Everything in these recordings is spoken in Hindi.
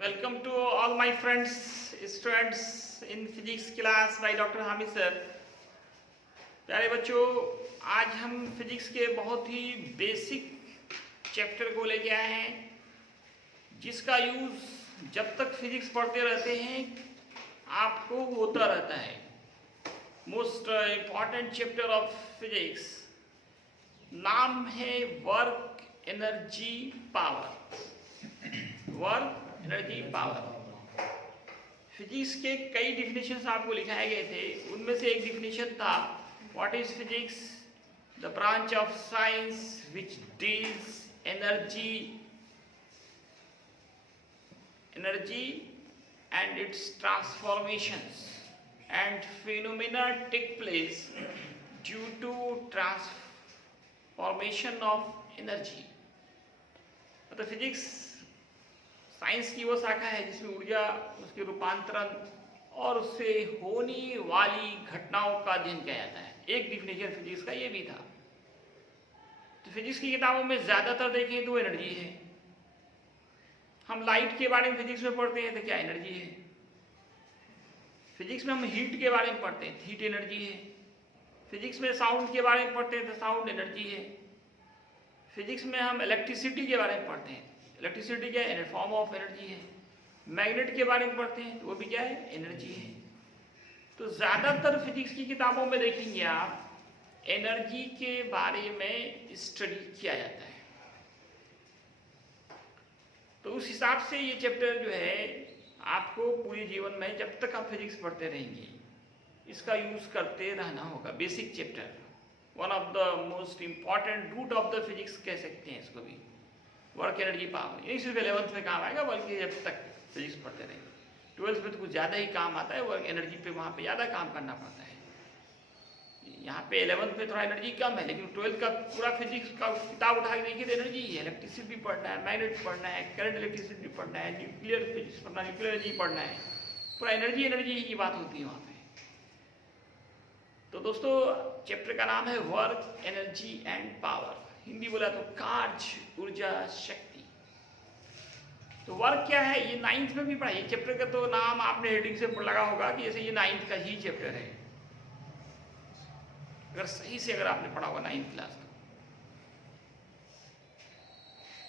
Welcome to all my friends, students in physics class by doctor Hamid sir. प्यारे बच्चों, आज हम फिजिक्स के बहुत ही बेसिक चैप्टर को लेके आए हैं, जिसका यूज़ जब तक फिजिक्स पढ़ते रहते हैं आपको होता रहता है। Most important chapter of physics, नाम है work energy power. Work energy power. Physics के कई डिफिनेशंस आपको लिखाए गए थे, उनमें से एक डिफिनेशन था what is physics, the branch of science which deals energy and its transformations and phenomena take place due to transformation of energy. मतलब फिजिक्स साइंस की वो शाखा है जिसमें ऊर्जा, उसके रूपांतरण और उससे होने वाली घटनाओं का अध्ययन किया जाता है। एक डिफिनेशन फिजिक्स का ये भी था। तो फिजिक्स की किताबों में ज़्यादातर देखें तो एनर्जी है। हम लाइट के बारे में फिजिक्स में पढ़ते हैं तो क्या एनर्जी है। फिजिक्स में हम हीट के बारे में पढ़ते हैं, हीट एनर्जी है। फिजिक्स में साउंड के बारे में पढ़ते हैं तो साउंड एनर्जी है। फिजिक्स में हम इलेक्ट्रिसिटी के बारे में पढ़ते हैं, इलेक्ट्रिसिटी क्या है, फॉर्म ऑफ एनर्जी है। मैग्नेट के बारे में पढ़ते हैं तो वो भी क्या है, एनर्जी है। तो ज़्यादातर फिजिक्स की किताबों में देखेंगे आप एनर्जी के बारे में स्टडी किया जाता है। तो उस हिसाब से ये चैप्टर जो है आपको पूरे जीवन में जब तक आप फिजिक्स पढ़ते रहेंगे इसका यूज़ करते रहना होगा। Basic chapter, one of the most important root of the physics कह सकते हैं इसको भी, वर्क एनर्जी पावर। ये सिर्फ 11th में काम आएगा, बल्कि जब तक फिजिक्स पढ़ते रहेंगे। 12th में तो कुछ ज़्यादा ही काम आता है, वर्क एनर्जी पे वहाँ पे ज़्यादा काम करना पड़ता है। यहाँ पे 11th में थोड़ा एनर्जी कम है, लेकिन 12th का पूरा फिजिक्स का किताब उठा के देखिए तो एनर्जी है। इलेक्ट्रिसिटी पढ़ना है, मैग्नेट पढ़ना है, करंट इलेक्ट्रिसिटी पढ़ना है, न्यूक्लियर फिजिक्स पढ़ना है, न्यूक्लियर एनर्जी पढ़ना है। पूरा एनर्जी की बात होती है वहाँ पे। तो दोस्तों, चैप्टर का नाम है work energy and power. Hindi बोला तो कार्य, ऊर्जा, शक्ति। तो वर्क क्या है ये 9th में भी पढ़ा। ये चैप्टर का तो नाम आपने हेडिंग से लगा होगा कि जैसे ये 9th का ही चैप्टर है, अगर सही से अगर आपने पढ़ा होगा 9th क्लास में।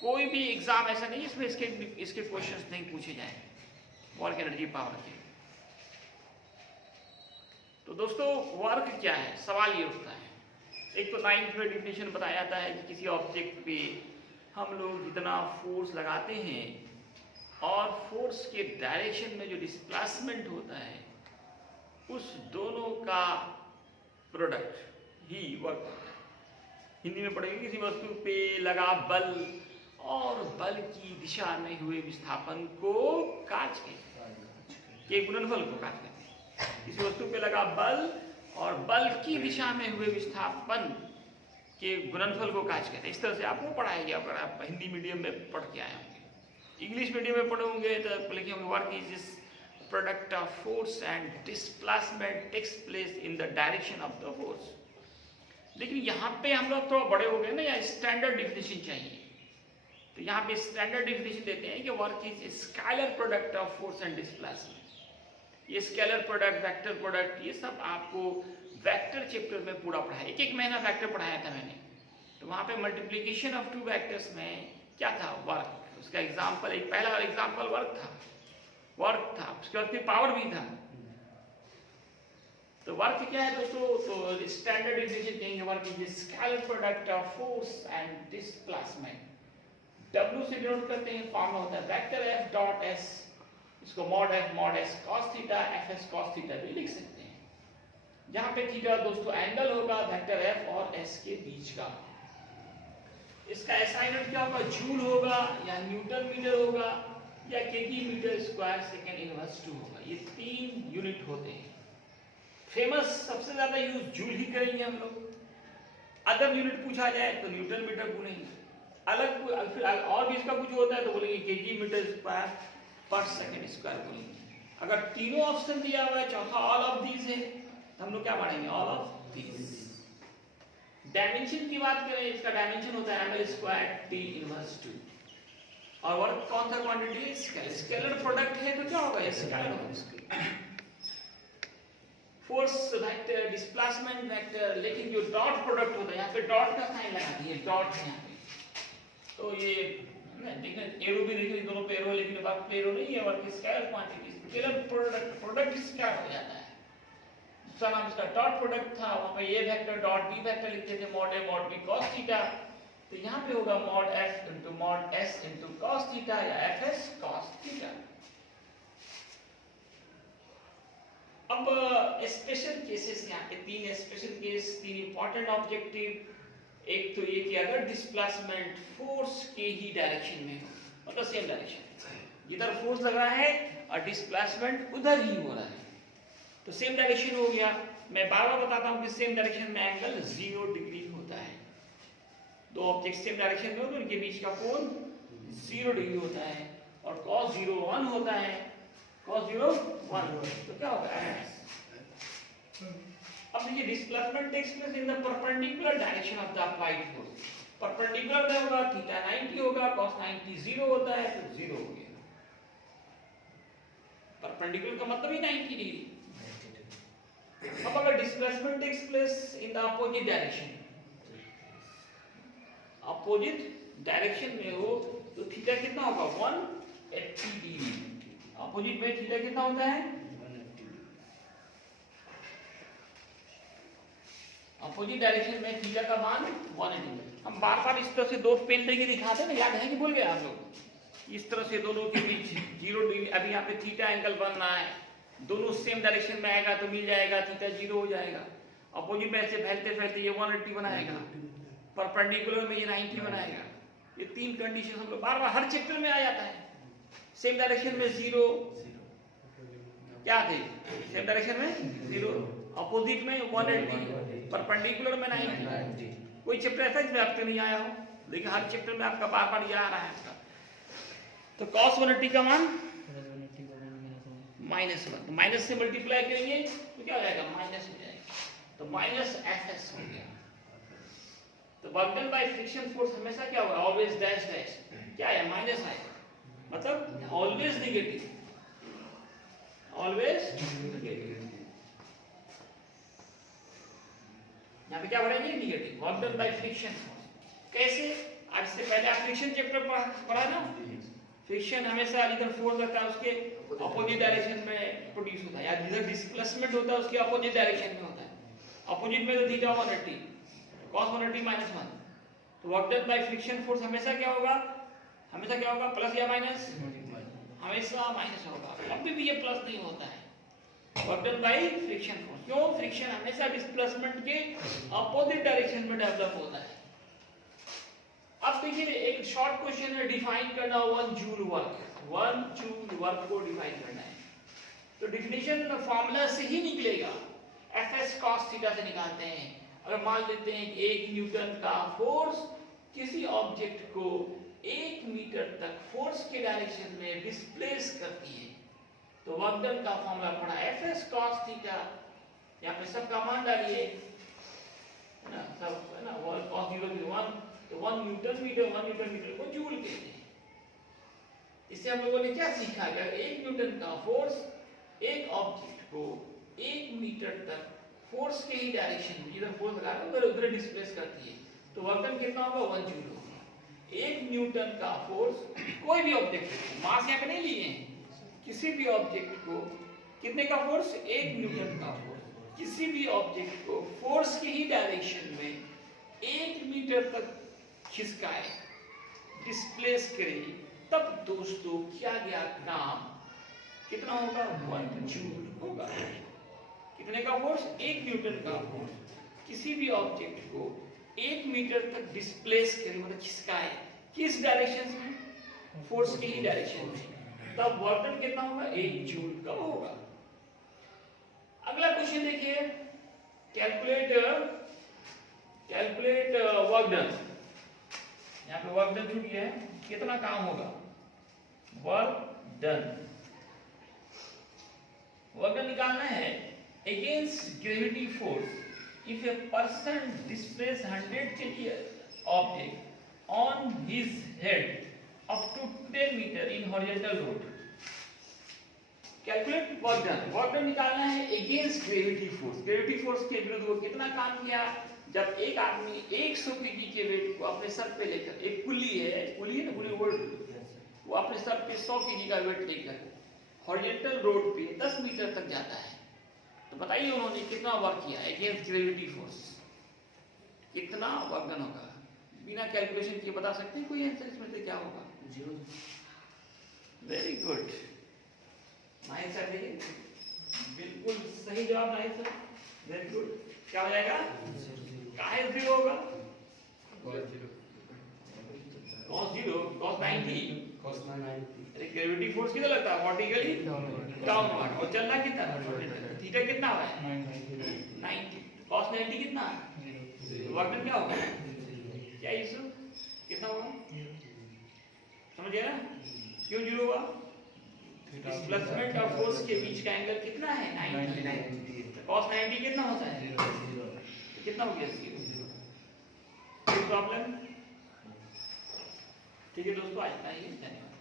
कोई भी एग्जाम ऐसा नहीं इसमें इसके क्वेश्चंस नहीं पूछे जाए वर्क एनर्जी पावर के। तो दोस्तों, वर्क क्या है, सवाल ये उठता है। एक तो 9th में डिफिनेशन बताया जाता है कि किसी ऑब्जेक्ट पे हम लोग जितना फोर्स लगाते हैं और फोर्स के डायरेक्शन में जो डिस्प्लेसमेंट होता है, उस दोनों का प्रोडक्ट ही वर्क होता है। हिंदी में पढ़ेंगे किसी वस्तु पे लगा बल और बल की दिशा में हुए विस्थापन को कार्य कहते हैं, गुणनफल को कार्य कहते हैं। किसी वस्तु पे लगा बल और बल की दिशा में हुए विस्थापन के गुणनफल को कार्य कहते हैं। इस तरह से आपको पढ़ाया गया अगर आप हिंदी मीडियम में पढ़ के आए होंगे। इंग्लिश मीडियम में पढ़े होंगे तो लिखेंगे work is this product of force and displacement takes place in the direction of the force. लेकिन यहाँ पे हम लोग थोड़ा बड़े हो गए ना, या स्टैंडर्ड डिफिनेशन चाहिए। तो यहाँ पे स्टैंडर्ड डिफिनेशन देते हैं कि work is scalar product of force and displacement. ये स्केलर प्रोडक्ट, वेक्टर प्रोडक्ट, ये सब आपको वेक्टर चैप्टर में पूरा पढ़ाया। एक महीना वेक्टर पढ़ाया था मैंने। तो वहाँ पे मल्टीप्लिकेशन ऑफ 2 वेक्टर्स में क्या था, वर्क। उसका एग्जाम्पल, एक पहला एग्जाम्पल वर्क था। उसके बाद फिर पावर भी था। तो वर्क क्या है दोस्तों, तो स्टैंडर्ड डिफिनेशन देंगे work is scalar product of force and displacement. W से डिनोट करते हैं, फॉर्मूला होता है वेक्टर F डॉट S, इसको mod S cos theta, FS cos theta भी लिख सकते हैं। जहां पे थीटा दोस्तों एंगल होगा वेक्टर F और S के बीच का। इसका SI यूनिट क्या होगा, जूल होगा या न्यूटन मीटर होगा या kg metre square second inverse 2 होगा। ये 3 यूनिट होते हैं। फेमस सबसे ज्यादा यूज जूल ही करेंगे हम लोग। अदर यूनिट पूछा जाए तो न्यूटन मीटर गुणेंगे, अलग और भी इसका कुछ होता है तो बोलेंगे केजी मीटर स्क्वायर पर सेकेंड स्क्वायर बोलेंगे। अगर तीनों ऑप्शन दिया हुआ है, चौथा ऑल ऑफ दीज है, तो हम लोग क्या पढ़ेंगे, ऑल ऑफ दीज। डायमेंशन की बात करें, इसका डायमेंशन होता है ml स्क्वायर t इनवर्स 2। और वर्क कौन सा क्वांटिटी? स्केलर। स्केलर प्रोडक्ट है तो क्या होगा? स्केलर होगा। फोर्स वेक्टर, डिस्प्लेसमेंट वेक्टर, लेकिन जो डॉट प्रोडक्ट होता है, यहाँ पे डॉट का साइन लगा दिए, डॉट है यहाँ पे, तो ये देखिए एरो भी देखिए, दोनों पे एरो है, लेकिन वर्क पे एरो नहीं है, work scalar quantity, scalar product, product scalar हो जाता है। दूसरा नाम इसका डॉट प्रोडक्ट था, वहाँ पे ए वेक्टर डॉट बी वेक्टर लिखते थे, mod A mod B cos theta, तो यहाँ पे होगा mod F into mod S into cos theta या एफ एस कॉस थीटा। अब स्पेशल केसेस, यहाँ पे तीन स्पेशल केस, तीन इंपॉर्टेंट ऑब्जेक्टिव। एक तो ये कि अगर डिस्प्लेसमेंट फोर्स के ही डायरेक्शन में हो, मतलब सेम डायरेक्शन, जिधर फोर्स लग रहा है और डिस्प्लेसमेंट उधर ही हो रहा है, तो सेम डायरेक्शन हो गया। मैं बार बार बताता हूँ कि सेम डायरेक्शन में एंगल 0 डिग्री होता है। दो ऑब्जेक्ट सेम डायरेक्शन में हो तो उनके बीच का कोण 0 डिग्री होता है, और cos 0 1 होता है, cos 0 1, तो क्या होगा? अब देखिए displacement takes place in the perpendicular direction of the applied force. Perpendicular में होगा थीटा 90 होगा, cos 90 0 होता है, तो 0 हो गया। परपेंडिकुलर का मतलब ही 90 डिग्री। अब अगर displacement takes place in the opposite direction, opposite direction में हो तो थीटा कितना होगा? 180 डिग्री। अपोजिट में थीटा कितना होता है? अपोजिट डायरेक्शन में थीटा का मान 180। हम बार बार इस तरह से दो पेन लेके दिखाते हैं ना, याद है कि भूल गए आप लोग? इस तरह से दोनों के बीच 0 डिग्री, अभी यहाँ पे थीटा एंगल बन रहा है, दोनों सेम डायरेक्शन में आएगा तो मिल जाएगा, थीटा 0 हो जाएगा। अपोजिट में ऐसे फैलते फैलते ये 180 बनाएगा, परपेंडिकुलर में ये 90 बनाएगा। ये तीन कंडीशन हम लोग बार बार हर चैप्टर में आ जाता है। सेम डायरेक्शन में 0 क्या थे? सेम डायरेक्शन में 0, अपोजिट में 180, परपेंडिकुलर में 90। कोई चैप्टर ऐसा जिसमें आपके नहीं आया हो, लेकिन हर चैप्टर में आपका बार बार ये आ रहा है आपका। तो cos 180 का मान -1, तो माइनस से मल्टीप्लाई करेंगे तो क्या हो जाएगा? माइनस हो जाएगा, तो माइनस एफ हो गया। तो work done by friction force हमेशा क्या होगा? ऑलवेज डैश डैश, क्या है? माइनस आएगा, मतलब ऑलवेज नेगेटिव, ऑलवेज नेगेटिव। यहाँ पे क्या बढ़ाएंगे? Negative. Work done by friction force कैसे? आज से पहले आप फ्रिक्शन चैप्टर पढ़ा ना, फ्रिक्शन हमेशा इधर फोर्स रहता है उसके अपोजिट डायरेक्शन में प्रोड्यूस होता है, या जिधर डिस्प्लेसमेंट होता है उसके अपोजिट डायरेक्शन में होता है। अपोजिट में तो थीटा 180, cos 180 -1, तो work done by friction force हमेशा क्या होगा? हमेशा क्या होगा? प्लस या माइनस? हमेशा माइनस होगा, कभी भी ये प्लस नहीं होता है। Work done by friction force, क्यों? फ्रिक्शन हमेशा डिस्प्लेसमेंट के अपोजिट डायरेक्शन में डेवलप होता है। अब देखिए एक शॉर्ट क्वेश्चन है, डिफाइन करना 1 जूल वर्क, 1 जूल वर्क को डिफाइन करना है, तो डिफिनेशन फार्मूला से ही निकलेगा, Fs cos थीटा से निकालते हैं। अगर मान लेते हैं कि 1 न्यूटन का फोर्स किसी ऑब्जेक्ट को 1 मीटर तक फोर्स के डायरेक्शन में डिस्प्लेस करती है, तो वर्क डन का फार्मूला पड़ा Fs cos थीटा, यहाँ पे सबका मान डालिए ना, सब है ना, cos 0 की 1, तो 1 न्यूटन मीटर को जूल कहते हैं। इससे हम लोगों ने क्या सीखा? अगर 1 न्यूटन का फोर्स एक ऑब्जेक्ट को 1 मीटर तक फोर्स के ही डायरेक्शन में, जिधर फोर्स लगा है उधर उधर डिस्प्लेस करती है, तो वर्क डन कितना होगा? 1 जूल होगा। 1 न्यूटन का फोर्स कोई भी ऑब्जेक्ट को, मास यहाँ पे नहीं लिए हैं, किसी भी ऑब्जेक्ट को कितने का फोर्स? 1 न्यूटन का फोर्स किसी भी ऑब्जेक्ट को फोर्स के ही डायरेक्शन में 1 मीटर तक खिसकाए, डिस्प्लेस करे, तब दोस्तों क्या गया काम? कितना होगा? 1 जूल होगा। कितने का फोर्स? 1 न्यूटन का फोर्स किसी भी ऑब्जेक्ट को 1 मीटर तक डिस्प्लेस करे, मतलब खिसकाए, किस डायरेक्शन में? फोर्स के ही डायरेक्शन में, तब वर्क डन कितना होगा? 1 जूल का होगा। अगला क्वेश्चन देखिए, कैलकुलेट वर्क डन। यहाँ पे वर्क डन छूट गया है, कितना काम होगा? वर्क डन निकालना है against gravity force if a person displace 100 kg object on his head up to 10 metre in horizontal road. Calculate work done, work done निकालना है against gravity force. Gravity force के विरुद्ध वो कितना काम किया? जब एक आदमी 100 केजी के वेट को अपने सर पे लेकर, एक पुली है ना, पुली वो अपने सर पे 100 केजी का वेट लेकर हॉरिजॉन्टल रोड पे 10 मीटर तक जाता है, तो बताइए उन्होंने कितना वर्क किया अगेंस्ट ग्रेविटी फोर्स? कितना वर्क डन होगा? बिना कैलकुलेशन किए बता सकते हैं कोई आंसर इसमें से क्या होगा? 0। वेरी गुड, नाइस सर, बिल्कुल सही जवाब, नाइस सर, वेरी गुड। क्या हो जाएगा? काहे 0 होगा? cos 0, cos 90, अरे ग्रेविटी फोर्स कितना लगता है? वर्टिकली डाउनवर्ड, और चलना कितना? थीटा कितना है? 90, cos 90 कितना? वर्क डन क्या होगा? क्या इशू कितना होगा? समझ गया ना? क्यों 0 होगा? डिस्प्लेसमेंट ऑफ फोर्स के बीच का एंगल कितना है? 90। cos 90 कितना होता है? कितना हो गया? 0। कोई प्रॉब्लम? ठीक है दोस्तों, आज इतना ही, धन्यवाद।